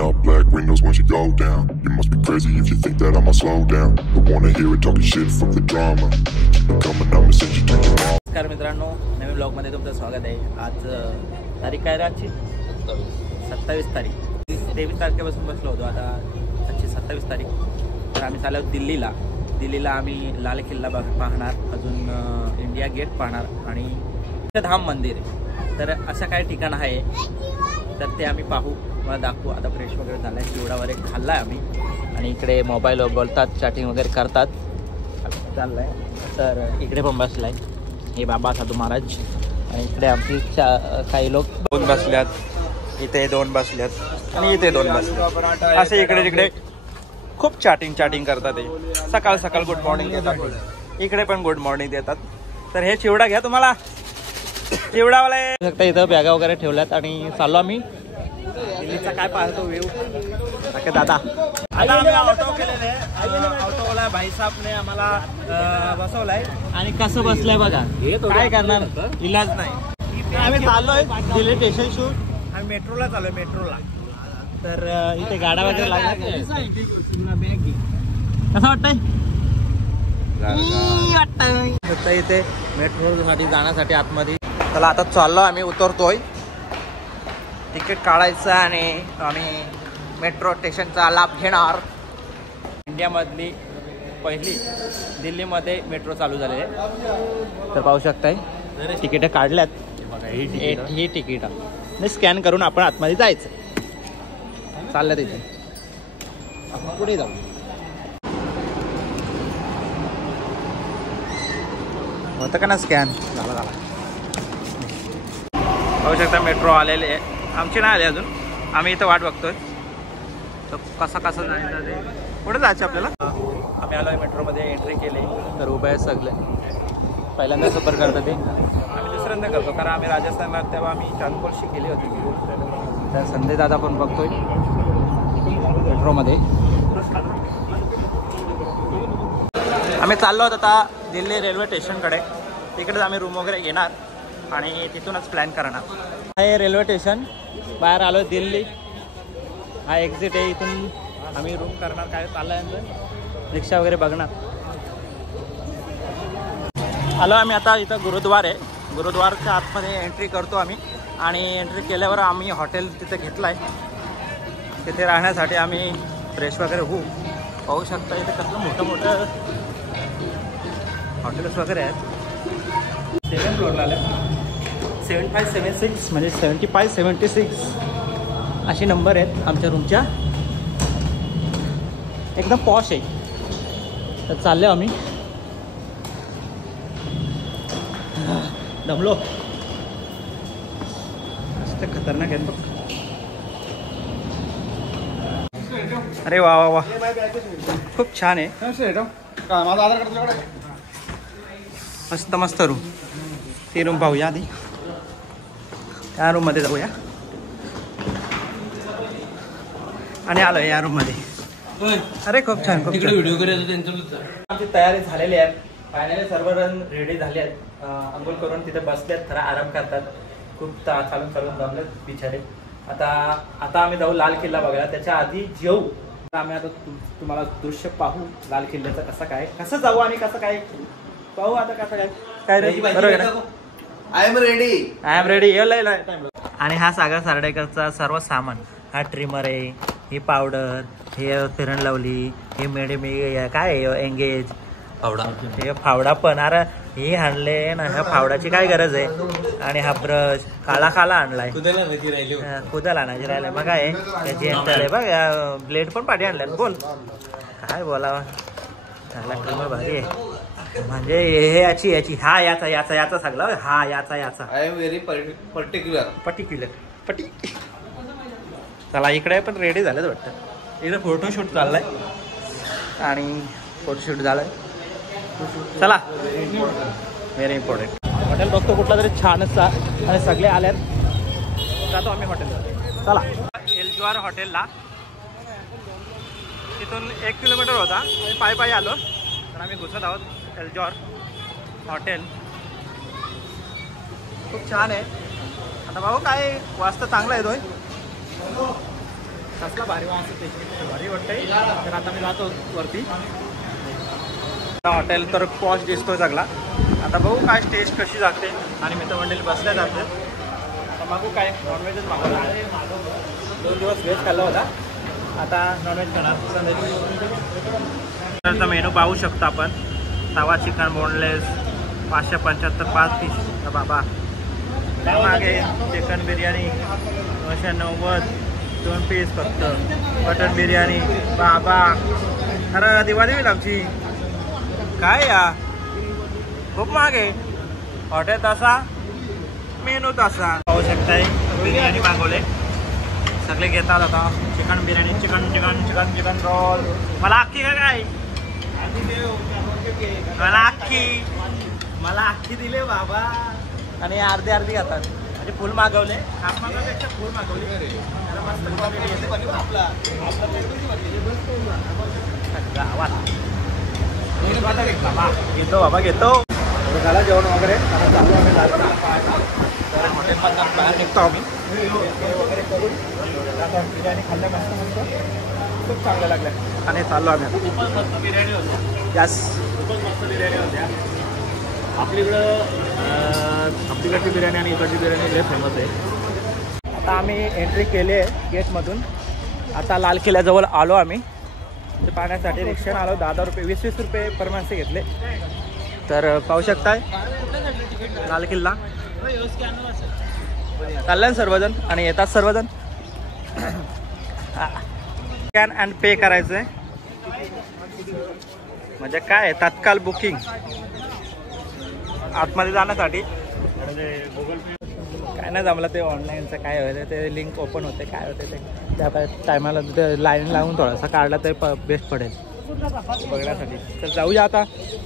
up black windows once you go down. You must be crazy if you think that I'ma slow down. Don't wanna hear it talking shit from the drama. Keep it coming, I'ma send you to your mom. नमस्कार मित्रांनो, नवीन ब्लॉगमध्ये तुमचं स्वागत आहे. आज तारीख काय राहची? 27 तारीख. 23 तारखेपासून बसलो होतो. आता आजची 27 तारीख. तर आम्ही चाललो दिल्लीला. दिल्लीला आम्ही लाल किल्ला पाहणार, अजून इंडिया गेट पाहणार आणि धाम मंदिर आहे. तर अशा काही ठिकाण आहे, तर ते आम्ही पाहू, मला दाखवू. आता फ्रेश वगैरे झालं आहे, चिवडा वगैरे खाल्ला आहे आम्ही आणि इकडे मोबाईलवर बोलतात, चॅटिंग वगैरे करतात चाललं आहे. तर इकडे पण बसला आहे हे बाबा साधू महाराज आणि इकडे आमची काही लोक दोन बसल्यात, इथे दोन बसल्यात आणि इथे दोन बसल्यात. असे इकडे तिकडे खूप चॅटिंग करतात. ते सकाळ सकाळ गुड मॉर्निंग देतात, इकडे पण गुड मॉर्निंग देतात. तर हे चिवडा घ्या, तुम्हाला चिवडावाला फक्त इथं बॅगा वगैरे ठेवल्यात आणि चाललो आम्ही दिल्लीचा. काय पाहतो व्ह्यू दादा. आता आम्ही ऑटो केलेले आहे, ऑटोवाला भाईसाहेबने आम्हाला बसवलाय आणि कसं बसलंय बघा. काय करणार, इलाज नाही. आम्ही चाललोय दिल्ली स्टेशन शूट आणि मेट्रोला चाललोय, मेट्रोला. तर इथे गाड्या वगैरे लागल्या. कसं वाटतंय? इथे मेट्रोसाठी जाण्यासाठी आतमध्ये. चला आता चाललो आम्ही, उतरतोय. तिकीट काढायचं आणि आम्ही मेट्रो स्टेशनचा लाभ घेणार. इंडियामधली पहिली दिल्लीमध्ये मेट्रो चालू झाली आहे. तर पाहू शकताय तिकीट काढल्यात. ही तिकीट स्कॅन करून आपण आतमध्ये जायचं. चाललं तिथे आपण पुढे जाऊ. होतं का ना स्कॅन? झाला. पाहू शकता मेट्रो आलेले आहे. आमची नाही आली अजून, आम्ही इथं वाट बघतोय. तर कसं जायचं ते पुढे जायचं आपल्याला. आम्ही आलो आहे मेट्रोमध्ये, एंट्री केली. तर उभे आहेत सगळे. पहिल्यांदा सफर करतो ते आम्ही दुसऱ्यांदा करतो, कारण आम्ही राजस्थानला तेव्हा आम्ही चांदपोलशी केली होती. तर संजय दादा पण बघतोय मेट्रोमध्ये. आम्ही चाललो आहोत आता दिल्ली रेल्वे स्टेशनकडे. तिकडेच आम्ही रूम वगैरे घेणार आणि तिथूनच प्लॅन करणार. हे रेल्वे स्टेशन बाहेर आलो दिल्ली. हा एक्झिट आहे, इथून आम्ही रूम करणार. काय चालल्यानंतर रिक्षा वगैरे बघणार. आलो आम्ही आता. इथं गुरुद्वार आहे, गुरुद्वारच्या आतमध्ये एंट्री करतो आम्ही. आणि एंट्री केल्यावर आम्ही हॉटेल तिथे घेतलं आहे. तिथे राहण्यासाठी आम्ही फ्रेश वगैरे होऊ. पाहू शकता इथे कसलं मोठं हॉटेल्स वगैरे आहेत. 7th फ्लोअरला आलं. 7576 म्हणजे 7576 अशी नंबर आहेत आमच्या रूमच्या. एकदम पॉश आहे. तर चालले आम्ही. दमलो, मस्त खतरनाक आहेत बघ. अरे वा वा वा, खूप छान आहे. मस्त मस्त रूम. ती रूम पाहूया आधी, त्या रूममध्ये जाऊया. आणि आलो या रूममध्ये. अरे खूप छान, खूप छान. व्हिडिओ करायचं. आमची तयारी झालेली आहे. फायनली सर्वजण रेडी झाले आहेत. अंघोळ करून तिथे बसलेत, खरा आराम करतात. खूप चालून जमलेत बिचारे. आता आम्ही जाऊ लाल किल्ला बघायला. त्याच्या आधी जेऊ. आम्ही आता तुम्हाला दृश्य पाहू लाल किल्ल्याचं. कसं जाऊ आणि कसं काय पाहू. आता कसं काय रे, बरोबर. I am ready. आणि हा सागर सार्डेकरचा सर्व सामान. हा ट्रिमर आहे, ही पावडर, हे फेरन लावली, हे मेडे काय एंगेज फावडा, हे फावडा पण. अरे हे आणले ना, ह्या फावडाची काय गरज आहे. आणि हा ब्रश काळा आणलाय, कुदाला आणायची राहिलाय. मग काय त्याची बघ, ब्लेड पण पाठी आणल्या. बोल काय बोलावा. ट्रिमर भारी आहे. म्हणजे हे याची हा याचा सगळा. हा याचा आय एम व्हेरी पर्टिक्युलर. चला इकडे पण रेडी झालेत वाटतं. इकडे फोटोशूट चाललाय आणि फोटोशूट झालंय. चला व्हेरी इम्पॉर्टंट. हॉटेल बघतो कुठला तरी छानचा आणि सगळे आल्यात. जातो आम्ही हॉटेलमध्ये. चला एल्जवार हॉटेलला. तिथून 1 किलोमीटर होता. पायी आलो. तर आम्ही घुसत आहोत एल्जवार हॉटेल. खूप छान आहे. आता भाऊ काय वाजता चांगला येतोय. कसला भारी वास ते भारी वाटतंय. तर आता मी जातो वरती. हॉटेल तर पॉश दिसतोय सगळा. आता बघू काय टेस्ट कशी जाते. आणि मित्रमंडळी बसल्या जाते. आता मागू काय नॉनव्हेजच मागवला. 2 दिवस व्हेज खाल्ला होता. आता नॉनव्हेज खाणार संध्याकाळी. मेनू पाहू शकतो आपण. तवा चिकन बोनलेस 575 5 पीस बाबा. मागे चिकन बिर्याणी 990 2 पीस फक्त. मटन बिर्याणी बाबा. खरं दिवाळी होईल आमची. काय या खूप मागे. हॉटेल तसा मेनू तसा. पाहू शकताय बिर्याणी मागवले सगळे घेतात. आता chicken biryani chicken chicken chicken chicken roll. मला अख्खी का काय मला अख्खी दिले बाबा. आणि अर्धे अर्धी घेतात. म्हणजे फुल मागवले. हाफ मागवल्यापेक्षा फुल मागवली. घेतो बाबा घेतो. झाला जेवण वगैरे. हॉटेलमधून बाहेर निघतो आम्ही. वगैरे करून बिर्याणी खाल्ल्या मस्त मस्त खूप चांगलं लागलं. आणि चाललो आम्ही. खूपच मस्त बिर्याणी होती. यस खूपच मस्त बिर्याणी होत्या. आपलीकडची बिर्याणी आणि इकडची बिर्याणी लय फेमस आहे. आता आम्ही एंट्री केली आहे गेटमधून. आता लाल किल्ल्याजवळ आलो आम्ही. ते पाहण्यासाठी रिक्षाने आलो. 10 रुपये 20 रुपये पर माणसे घेतले. तर पाहू शकताय लाल किल्ला. चाललं सर्वजण आणि येतात सर्वजण. स्कॅन अँड पे करायचं आहे. म्हणजे काय आहे तात्काळ बुकिंग आतमध्ये जाण्यासाठी. काय नाही जमलं ते ऑनलाईनचं काय होतं ते लिंक ओपन होते काय होते ते आता टायमाला तिथे लाईन लावून थोडासा काढला तर बेस्ट पडेल बघण्यासाठी. तर जाऊया आता.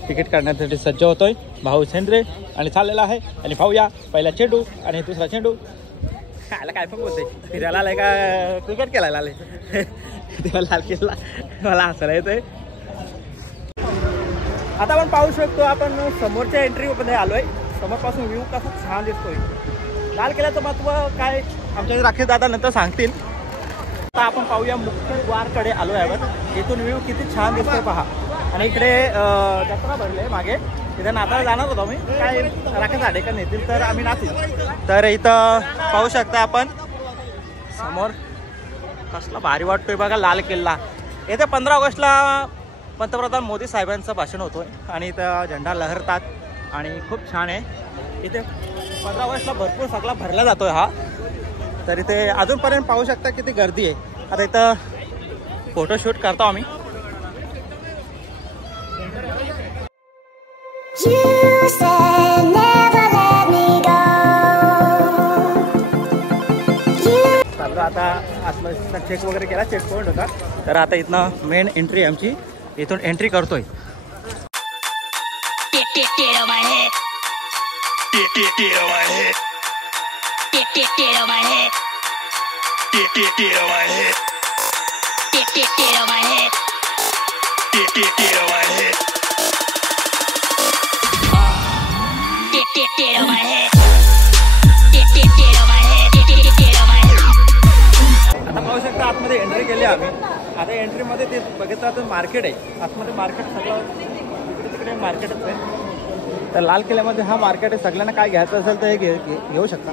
तिकीट काढण्यासाठी सज्ज होतोय भाऊ सेंद्रे आणि चाललेला आहे. आणि पाहूया पहिला चेंडू आणि दुसरा चेंडू. खायला काय पण बोलते फिरायला आलाय का क्रिकेट खेळायला आले. तेव्हा लाल किल्ला मला हसायला येतोय. आता आपण पाहू शकतो आपण समोरच्या एंट्रीमध्ये आलोय. समोरपासून व्ह्यू कसा छान दिसतोय. लाल किल्ल्याचं महत्त्व काय आमच्या राकेश दादा नंतर सांगतील. आता आपण पाहूया मुख्य द्वारकडे आलो आहे. इथून व्ह्यू किती छान दिसतोय पहा. आणि इकडे जत्रा भरले मागे. तिथे नाचायला जाणार होतो आम्ही. काय राकेश आडेकर नेतील तर आम्ही नाचू. तर इथं पाहू शकता आपण समोर कसला भारी वाटतोय बघा लाल किल्ला. येथे 15 ऑगस्टला पंतप्रधान मोदी साहेबांचं भाषण होतोय. आणि इथं झेंडा लहरतात आणि खूप छान आहे. इथे 15 ऑगस्टला भरपूर सगळा भरला जातोय हा. तर इथे अजूनपर्यंत पाहू शकता किती गर्दी आहे. आता इथं फोटोशूट करतो आम्ही. चाललो आता आतमध्ये चेक वगैरे केला. चेक पॉईंट होता. तर आता इथनं मेन एंट्री आमची. इथून एंट्री करतोय. आता पाहू शकता आतमध्ये एंट्री केली आम्ही. आता एंट्रीमध्ये ते बघितलं तर मार्केट आहे. आतमध्ये मार्केट सगळं इकडे तिकडे मार्केटच आहे. तर लाल किल्ल्यामध्ये हा मार्केट आहे. सगळ्यांना काय घ्यायचं असेल तर हे घेऊ शकता.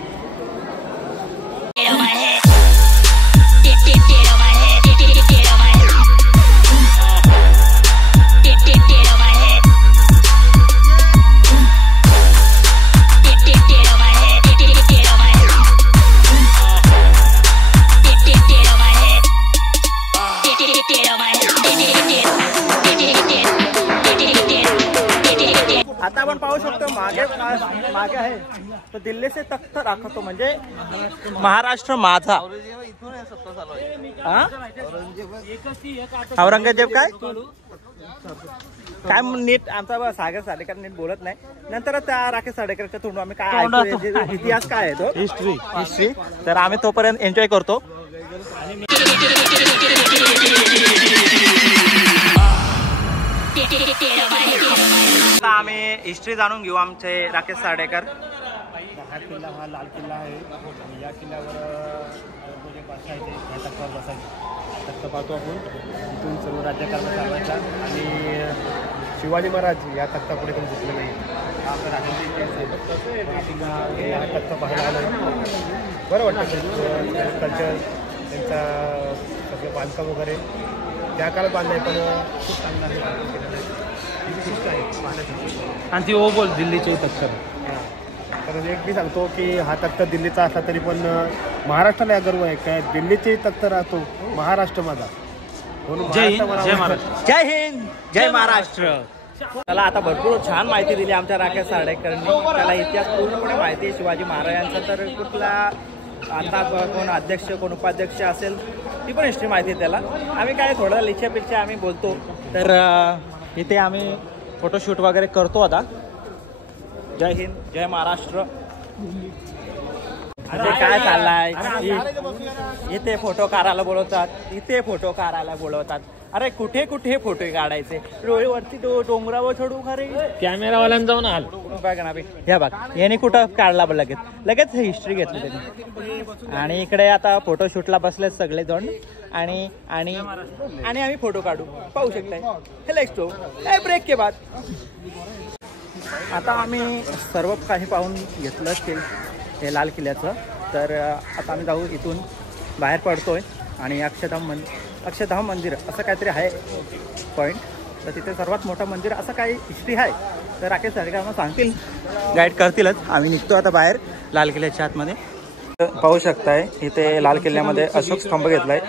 आता आपण पाहू शकतो मागे आहे तो दिल्ली से तख्त राखतो म्हणजे महाराष्ट्र माझा. औरंगजेब काय काय नीट आमचा सागर साडेकर नीट बोलत नाही. नंतर त्या राकेश साडेकरच्या तोंडून आम्ही काय इतिहास काय आहे तो हिस्ट्री. तर आम्ही तोपर्यंत एन्जॉय करतो. आता आम्ही हिस्ट्री जाणून घेऊ आमचे राकेश साडेकर. हा किल्ला हा लाल किल्ला आहे. या किल्ल्यावर बसायचे बसायचे. तख्ता पाहतो आपण. इथून सर्व राज्यकारभार चालवायचा आणि शिवाजी महाराज या तख्तापुढे पण झुकले नाही. हा आपला राज्याचा इतिहास आहे. आपण हा तख्ता पाहायला आलो. बरं वाटतं त्यांचं कल्चर, त्यांचा सगळं बांधकाम वगैरे त्या काळात बांधलं आहे, पण खूप चांगलं आहे बांधकाम केलेलं आहे. ही गोष्ट आहे पाहण्यासाठी. आणि ती बोल दिल्लीचे तख्ता. कारण एक मी सांगतो की हा तख्ता दिल्लीचा असला तरी पण महाराष्ट्राला गर्व आहे काय, दिल्लीचे तख्त राहतो महाराष्ट्र माझा. जय हिंद, जय महाराष्ट्र. जय हिंद, जय महाराष्ट्र. त्याला आता भरपूर छान माहिती दिली आमच्या राकेश साडेकरनी. त्याला इतिहास पूर्णपणे माहिती आहे शिवाजी महाराजांचा. तर कुठला आता कोण अध्यक्ष कोण उपाध्यक्ष असेल ती पण हिस्ट्री माहिती आहे त्याला. आम्ही काय थोडं लिच्छापिच्छा आम्ही बोलतो. तर इथे आम्ही फोटोशूट वगैरे करतो आता. जय हिंद, जय महाराष्ट्र. अरे काय चाललाय, इथे फोटो काढायला बोलवतात, इथे फोटो काढायला बोलवतात. अरे कुठे कुठे फोटो काढायचे, डोळेवरती डोंगरावर चढू खरे कॅमेरावाल्यांचा जाऊन आल बघा ना. ह्या बघ याने कुठं काढला लगेच लगेच हिस्ट्री घेतली त्यांनी. आणि इकडे आता फोटोशूटला बसलेत सगळे जण. आणि आणि आणि आम्ही फोटो काढू पाहू शकताय. हे लेट्स गो ब्रेक के बाद. आता आम्ही सर्व काही पाहून घेतलं की हे लाल किल्ल्याचं. तर आता आम्ही जाऊ इथून बाहेर पडतोय आणि अक्षरधाम मंदिर असं काहीतरी आहे पॉईंट. तर तिथे सर्वात मोठं मंदिर असं काही हिस्ट्री आहे. तर राकेश साडेकरांना सांगतील, गाईड करतीलच. आम्ही निघतो आता बाहेर लाल किल्ल्याच्या आतमध्ये. पाहू शकताय इथे लाल किल्ल्यामध्ये अशोक स्तंभ घेतलाय.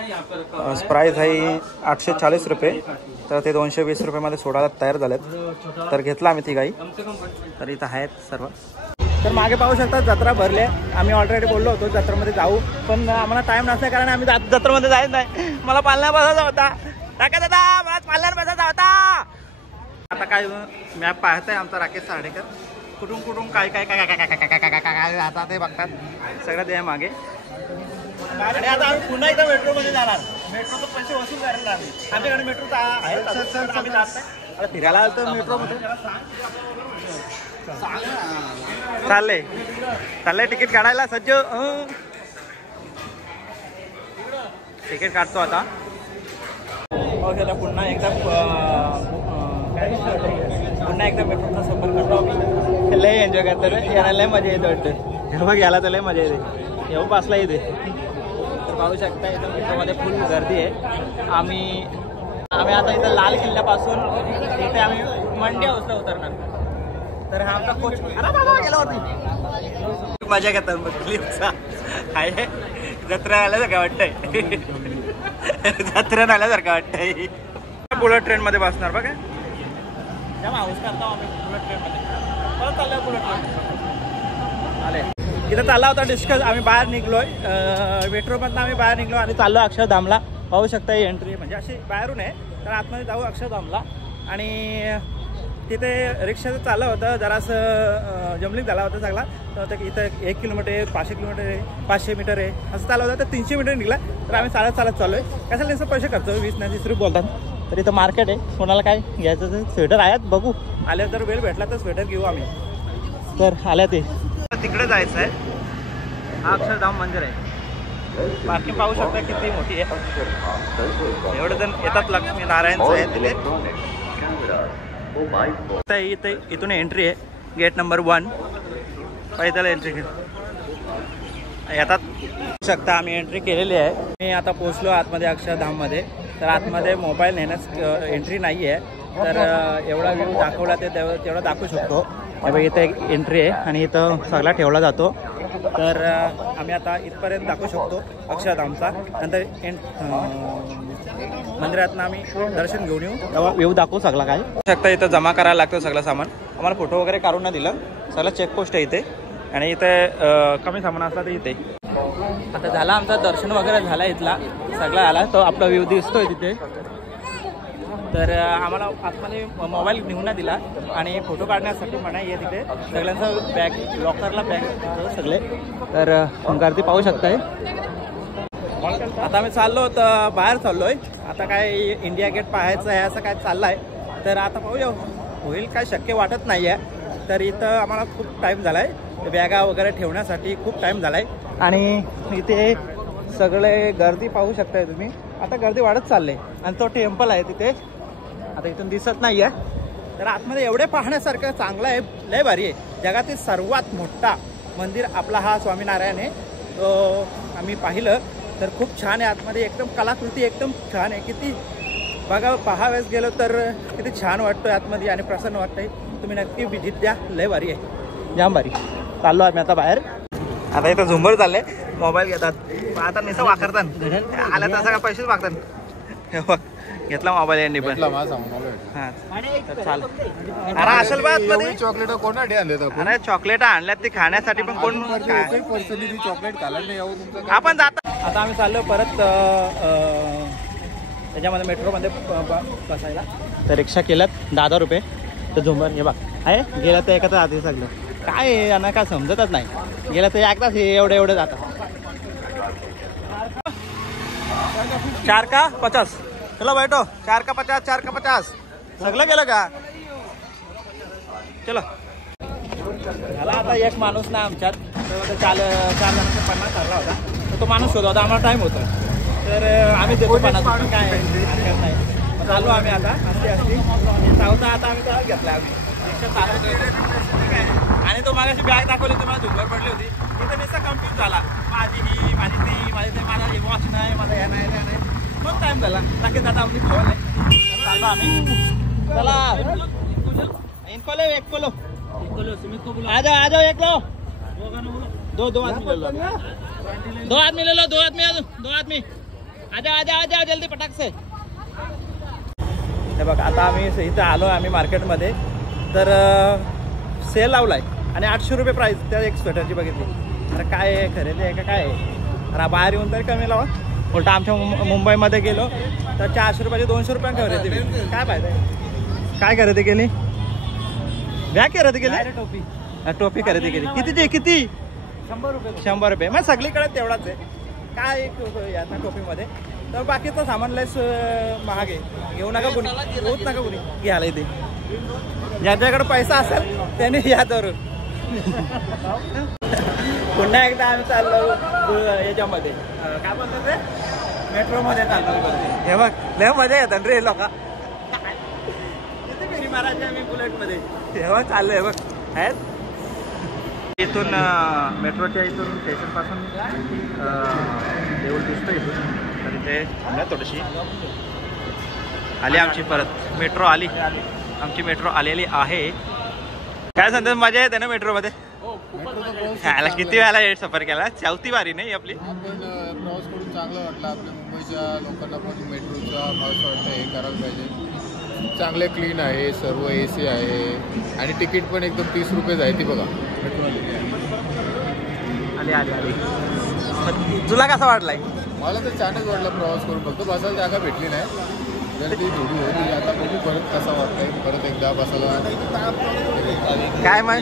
प्राईस आहे 840 रुपये. तर ते 220 रुपयामध्ये सोडायला तयार झालेत. तर घेतला आम्ही ती गाई. तर इथं आहेत सर्व. तर मागे पाहू शकता जत्रा भरले. आम्ही ऑलरेडी बोललो होतो जत्रेमध्ये जाऊ, पण आम्हाला टाईम नसल्या कारण आम्ही जत्रेमध्ये जायच नाही. मला पालण्यात बसायचा होता. टाका दादा, मला पालण्यात बसायचा होता. आता काय मॅप पाहताय आमचा राकेश साडेकर. कुठून कुठून काय काय काय काय काय काय काय काय आता ते बघतात सगळं ते मागे. आणि आता आम्ही पुन्हा एकदा मेट्रोमध्ये जाणार. मेट्रोचे पैसे वसूल करायला आम्ही. आमच्याकडे मेट्रोचा आहे, आम्ही जात नाही. आता फिरायला आलो तर मेट्रोमध्ये चाललंय तिकीट काढायला सज्ज. तिकीट काढतो आता. पुन्हा एकदा मेट्रोचा सफर करतो आम्ही. लय एन्जॉय करतो रे. याला लय मजा येते वाटतं. हे बघ याला तर लय मजा येते. येऊ पासला येते. तर पाहू शकता इथं मेट्रोमध्ये फुल गर्दी आहे. आम्ही आता इथं लाल किल्ल्यापासून इथे आम्मी मंडी हाऊसला उतरणार. तर हा आमचा कोच गेला होती. मजा घेतात मग क्लिपचा आहे. जत्रा आल्यासारखं वाटतंय. जत्रा आल्यासारखं वाटतंय. बुलेट ट्रेनमध्ये बसणार बघा. जेव्हा हाऊस करतो आम्ही बुलेट ट्रेनमध्ये. परत चाललोय बुलेट ट्रेन आले. इथं चालला होता डिस्कस. आम्ही बाहेर निघलोय मेट्रोमधनं. आम्ही बाहेर निघलो आणि चाललो अक्षरधामला. पाहू शकता ही एंट्री म्हणजे अशी बाहेरून आहे. तर आतमध्ये जाऊ अक्षरधामला. आणि तिथे रिक्षाचं चाललं होतं जरासं जमलिंग झाला होता सगळा. तर इथं 1 किलोमीटर आहे, 500 किलोमीटर आहे, 500 मीटर आहे असं चाललं होतं. तर 300 मीटर निघला. तर आम्ही चालत चाललो आहे. कशाला त्यांचं पैसे खर्च 20 नाही 30 रुपये बोलतात. तर इथं मार्केट आहे. कोणाला काय घ्यायचं तर स्वेटर आहेत बघू. आल्या जर वेळ भेटला तर स्वेटर घेऊ आम्ही. तर आल्या ते तिकडे जायचं आहे. हा अक्षरधाम मंदिर आहे. पार्किंग पाहू शकता किती मोठी आहे. एवढे जण येतात. लक्ष्मी नारायणचं आहे तिथे. इथे इथून एंट्री आहे. गेट नंबर 1 पैदल एंट्री येतात. शकता आम्ही एंट्री केलेली आहे. मी आता पोहोचलो आतमध्ये अक्षरधाममध्ये. तर आतमध्ये मोबाईल नेण्यास एंट्री नाही आहे. तर एवढा व्ह्यू दाखवला ते तेवढा दाखवू शकतो. इथं एक एंट्री आहे आणि इथं सगळा ठेवला जातो. तर आम्ही आता इथपर्यंत दाखवू शकतो अक्षरधामचा. नंतर मंदिरातनं आम्ही दर्शन घेऊन येऊ तेव्हा व्ह्यू दाखवू सगळा काय शकता. इथं जमा करायला लागतं सगळं सामान. आम्हाला फोटो वगैरे काढून नाही दिलं. सगळं चेकपोस्ट आहे इथे. आणि इथे कमी सामान असला तर इथे. आता झाला आमचा दर्शन वगैरे झाला. इथला सगळा आला. तो आपला व्ह्यू दिसतोय तिथे. तर आम्हाला आतमध्ये मोबाईल घेऊन नाही दिला आणि फोटो काढण्यासाठी मनाई आहे तिथे. सगळ्यांचं बॅग लॉकरला बॅग सगळे. तर गर्दी पाहू शकताय. आता आम्ही चाललो तर बाहेर चाललोय. आता काय इंडिया गेट पाहायचं आहे असं काय चाललं आहे. तर आता पाहूया होईल काय शक्य वाटत नाही आहे. तर इथं आम्हाला खूप टाईम झाला आहे. बॅगा वगैरे ठेवण्यासाठी खूप टाईम झाला आहे. आणि इथे सगळे गर्दी पाहू शकताय तुम्ही. आता गर्दी वाढत चालले आणि तो टेम्पल आहे तिथे आता इथून दिसत नाहीये. तर आतमध्ये एवढे पाहण्यासारखं चांगलं आहे, लय भारी आहे. जगातील सर्वात मोठा मंदिर आपला हा स्वामीनारायण आहे. तो आम्ही पाहिलं तर खूप छान आहे. आतमध्ये एकदम कलाकृती एकदम छान आहे. किती बघा पाहावेस गेलो तर किती छान वाटतोय आतमध्ये आणि प्रसन्न वाटतंय. तुम्ही नक्की विजिट द्या, लय भारी आहे, जाम भारी. चाललो आम्ही आता बाहेर. आता इथं झुंबर चालले, मोबाईल घेतात आता निसा वापरतात आल्या तसं का पैसेच मागतात. घेतला मोबाईल यांनी पण अरे असेल बात चॉकलेट कोणासाठी आणले? अरे चॉकलेट आणल्यात ती खाण्यासाठी पण कोण चॉकलेट खायला आपण जाता. आता आम्ही चाललो परत त्याच्यामध्ये मेट्रोमध्ये बसायला. तर रिक्षा केल्यात 10 रुपये. तर झुंबर हे बघ आहे गेलं तर एकाच आधी सगळं काय यांना काय समजतच नाही. गेलं तर एकदाच हे एवढं जातं. 4 का 50 चलो बैठो. 4 का 50 4 का 50 सगळं गेलं का? चलो झाला. आता एक माणूस ना आमच्यात 4 जणांचा 50 ठरला होता. तर तो माणूस शोधा होता, आम्हाला टाईम होता. तर आम्ही देतो 50 काय हरकत नाही. चाललो आम्ही आता असती सावता. आता आम्ही तर घेतला आम्ही रिक्षा चालवतो. आणि तो मागाशी बॅग दाखवली तर मला झुंबर पडली होती. तिथं नुसता कम्प्लीट झाला. माझी ते माझा वॉच नाही, माझा हे नाही ते नाही. खूप टाइम झाला. नक्कीच आता आपली खबर नाही. चाललो आम्ही. चला इनको लो एक लो आ जाओ एक लो. दो आदमी ले लो. 2 आदमी ले लो. 2 आदमी आ जाओ जल्दी पटाक से. हे बघ आता आम्ही इथं आलो आम्ही मार्केटमध्ये. तर सेल लावलाय आणि 800 रुपये प्राईस त्या एक स्वेटरची बघितली. अरे काय आहे, खरेदी आहे का काय आहे? अरे बाहेर येऊन तरी कमी लावा. उलटा आमच्या मुंबईमध्ये गेलो तर 400 रुपयाची 200 रुपये खरेदी. काय फायदा आहे? काय खरेदी केली? बॅग खरेदी केली, टोपी खरेदी केली. कितीची? किती? 100 रुपये. मग सगळीकडे तेवढाच आहे. काय आता टोपीमध्ये तर बाकीचं सामान लयच महाग आहे. घेऊ नका कुणी, होत नका कुणी घ्यायला. इथे ज्याच्याकडे पैसा असेल त्याने या धरून. पुन्हा एकदा आम्ही चाललो याच्यामध्ये काय बोलतो ते मेट्रोमध्ये चाललो. हे बघ लय मजा येतात रे लोक. किती फेरी मारायची आम्ही बुलेटमध्ये. हे बघ चाललो. हे बघ आहेत इथून मेट्रोच्या इथून स्टेशनपासून देऊळ दिसतं इथून. तर इथे थांबल्या थोडीशी. आली आमची परत मेट्रो आली. आमची मेट्रो आलेली आहे. काय सांगतो मजा येते ना मेट्रोमध्ये? ह्याला किती वेळाला सफर केला? 4थी वारी नाही आपली. आपण प्रवास करून चांगलं वाटलं. आपल्या मुंबईच्या लोकांना पण मेट्रोचा प्रवास वाटतं हे करायला पाहिजे. चांगले क्लीन आहे, सर्व AC आहे आणि तिकीट पण एकदम 30 रुपयेच आहे. ती बघा मेट्रो आली. तुला कसा वाटलाय? मला तर छानच वाटलं प्रवास करून. फक्त बसायला जागा भेटली नाही. गर्दी थोडी होती. आता बघू परत कसा वाटतंय. परत एकदा बसायला काय मग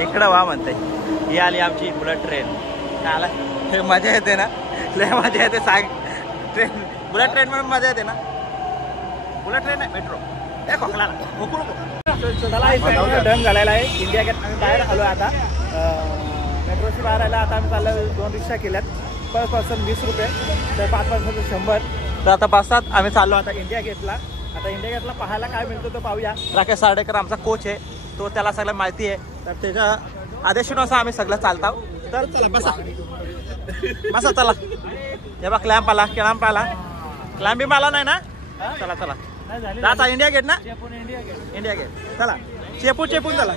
इकडं वा म्हणताय. ही आली आमची बुलेट ट्रेन. आला मजा येते ना, लय मजा येते. सांग ट्रेन बुलेट ट्रेन म्हणून मजा येते ना. बुलेट ट्रेन आहे मेट्रो. ए खोकला चला डन झालेला आहे. इंडिया गेट आम्ही बाहेर आलो आता. मेट्रोची बाहेर आला. आता आम्ही चाललो 2 रिक्षा केल्यात. पर पर्सन 20 रुपये. तर 5 पर्सन 100. तर आता बसतात आम्ही चाललो आता इंडिया गेटला. आता इंडिया गेटला पाहायला काय मिळतो तो पाहूया. राकेश सार्डेकर आमचा कोच आहे, तो त्याला सगळं माहिती आहे. तर त्याच्या आदेशानुसार आम्ही सगळं चालतो. तर चला बसा चला. हे बघ क्लॅम्प आला. क्लॅम्प बी आला नाही ना. चला जाता इंडिया गेट ना. इंडिया गेट चला. चेपून चला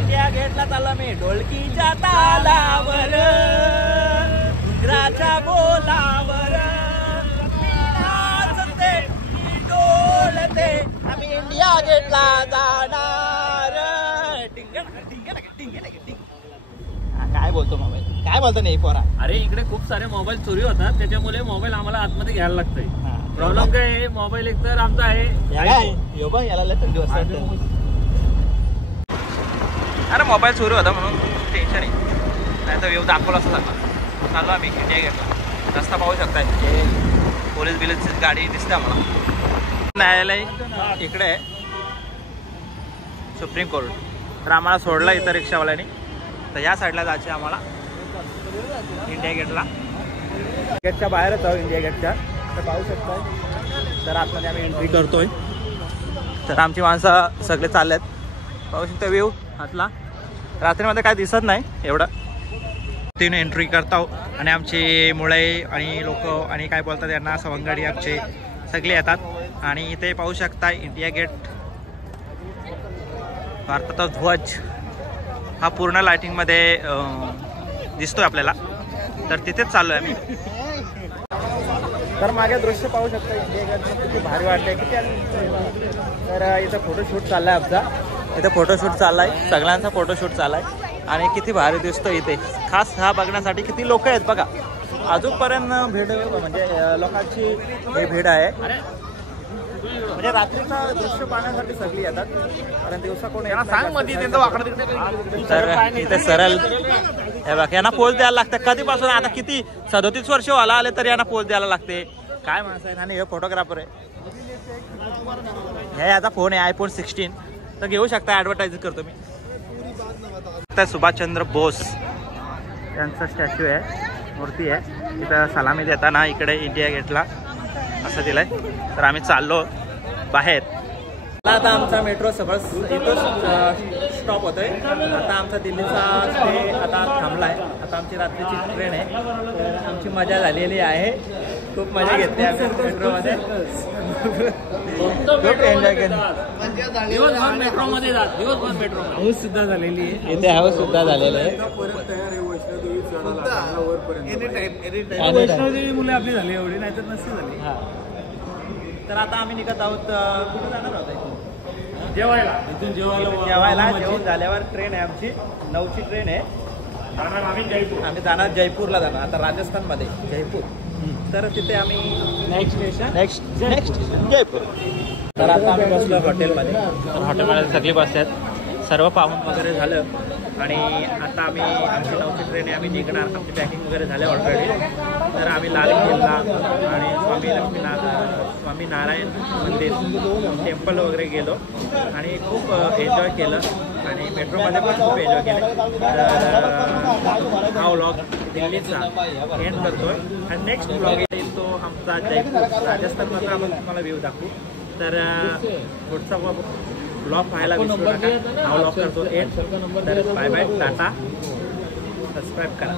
इंडिया गेटला चालला मी. ढोलकीच्या तालावर इंग्राच्या बोलावर नाचते डोलते आम्ही इंडिया गेटला जाणार. काय बोलतो मोबाईल? काय बोलतो नाही पोरा? अरे इकडे खूप सारे मोबाईल चोरी होतात, त्याच्यामुळे मोबाईल आम्हाला आतमध्ये घ्यायला लागतंय. प्रॉब्लेम काय आहे? मोबाईल एक तर आमचा आहे. याला लय थंडी वाजता. अरे मोबाईल चोरी होता म्हणून टेन्शन आहे. नाही तर व्यव दाखवला असं सांगा. चालू आम्ही इंडिया गेटला. रस्ता पाहू शकताय. पोलीस बिलीसची गाडी दिसते आम्हाला. न्यायालय इकडे आहे, सुप्रीम कोर्ट. तर आम्हाला सोडला इथं रिक्षावाल्याने. तर या साईडला जायचे आम्हाला इंडिया गेटला. गेटच्या बाहेरच आहोत, इंडिया गेटच्या. तर पाहू शकता. तर आतमध्ये आम्ही एंट्री करतोय. तर आमची माणसं सगळे चालले आहेत. पाहू शकता व्ह्यू आतला. रात्रीमध्ये काय दिसत नाही एवढं. तीन एंट्री करतो आणि आमची मुळे आणि लोक आणि काय बोलतात त्यांना सवंगडी आमचे सगळे येतात. आणि इथे पाहू शकता इंडिया गेट, भारताचा ध्वज हा पूर्ण लाइटिंगमध्ये दिसतोय आपल्याला. तर तिथेच चाललो आहे आम्ही. तर मागे दृश्य पाहू शकता इंडिया गेट किती भारी वाटते किती. तर इथं फोटोशूट चाललाय आमचा. इथे फोटोशूट चाललाय, सगळ्यांचा फोटोशूट चाललाय आणि किती भारी दिसतो इथे. खास हा बघण्यासाठी किती लोक आहेत बघा. अजूनपर्यंत भीड म्हणजे लोकांची हे भीड आहे. म्हणजे रात्रीचं दृश्य पाहण्यासाठी सगळी येतात, कारण दिवसा कोण येत नाही. तर इथे सरळ हे बघ, यांना पोच द्यायला लागतं कधीपासून. आता किती 37 वर्ष व्हायला आले तरी यांना पोच द्यायला लागते. काय माणसं आहेत. आणि हे फोटोग्राफर आहे. हे याचा फोन आहे iPhone 16. तर घेऊ शकता, ॲडव्हर्टाईज करतो मी. तर सुभाषचंद्र बोस यांचा स्टॅच्यू आहे, मूर्ती आहे. इथं सलामी देताना इकडे इंडिया गेटला असं दिलंय. तर आम्ही चाललो बाहेर. आता आमचा मेट्रो सगळं इथं स्टॉप होतोय. आता आमचा दिल्लीचा स्टे आता थांबलाय. आता आमची रात्रीची ट्रेन आहे. तर आमची मजा झालेली आहे. खूप मजा घेतली आम्ही मेट्रोमध्ये. खूप एन्जॉय केलं. दिवसभर मेट्रोमध्ये जात, दिवसभर मेट्रो हाऊस सुद्धा झालेली आहे. इथे हाऊस सुद्धा झालेलं आहे. वैष्णोदेवी मुले आपली झाली एवढी, नाहीतर नसती झाली. तर आता आम्ही निघत आहोत. कुठे जाणार आहोत इथून? जेवायला. इथून जेवायला. जेवण झाल्यावर ट्रेन आहे आमची 9ची ट्रेन आहे. आम्ही जाणार जयपूरला जाणार. आता राजस्थानमध्ये जयपूर. तर तिथे आम्ही नेक्स्ट जयपूर. तर आता आम्ही बसलो हॉटेलमध्ये. तर हॉटेलमध्ये सगळी बसतात. सर्व पाहून वगैरे झालं आणि आता आम्ही आमची 9ची ट्रेन आहे. आम्ही निघणार. आमची पॅकिंग वगैरे झालं ऑलरेडी. तर आम्ही लाल किल्ला आणि स्वामी नारायण मंदिर टेम्पल वगैरे गेलो आणि खूप एन्जॉय केलं. आणि मेट्रोमध्ये पण खूप एन्जॉय केलं. तर हा व्लॉग दिल्लीचा एंड करतोय. आणि नेक्स्ट व्लॉग येईल तो आमचा जयपूर राजस्थानमधला आपण तुम्हाला व्ह्यू दाखवू. तर पुढचा ब्लॉग पाहायला विसरू नका. हा ब्लॉग करतो एंड. तर बाय बाय, टाटा, सबस्क्राईब करा.